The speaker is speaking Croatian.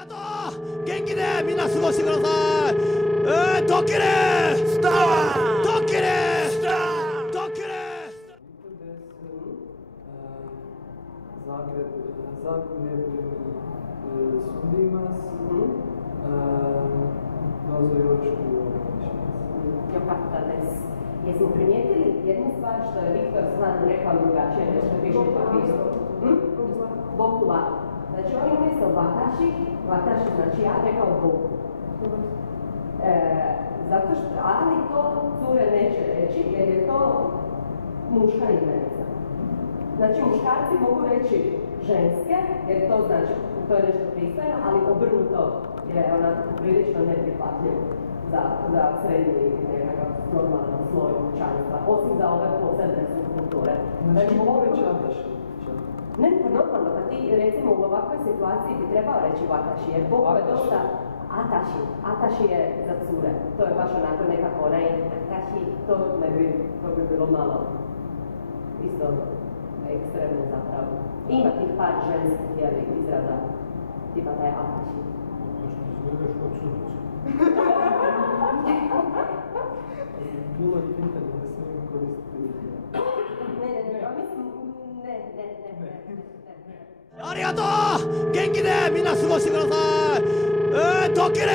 がとう。元気でみんな過ごしてください。ドッキリスター、ドッキリスター、ドッキリ。Zagrebuに住んでいます。どうぞよろしくお願いします。よかったです。Jesmo primijetili jednu stvar što je Viktor Svan rekao drugačije nešto piše u papiru? Bokua. Znači on je umjesto vataši znači ja rekao Bog. Zato što, ali to cure neće reći jer je to muška imenica. Znači muškarci mogu reći ženske jer to znači, to je nešto pristojno, ali obrnuto je onako prilično neprihvatljivo za srednji nekakav normalan sloj kućanstva, osim za ove posebne subkulture. Znači mogu reći vataši? Ne, pa normalno, pa ti recimo u ovakvoj situaciji bi trebao reći vataši, jer Bog je dosta ataši je za cure, to je baš onako nekako onaj ataši, to bi bilo malo isto ekstremno zapravo. Ima tih par ženskih izraza, tipa taj ataši. Izgledaš kao čudica. Bilo je pitanje da se im koristiti. Ne, mislim, ne. ありがとう。元気でみんな過ごしてください。ドッキリ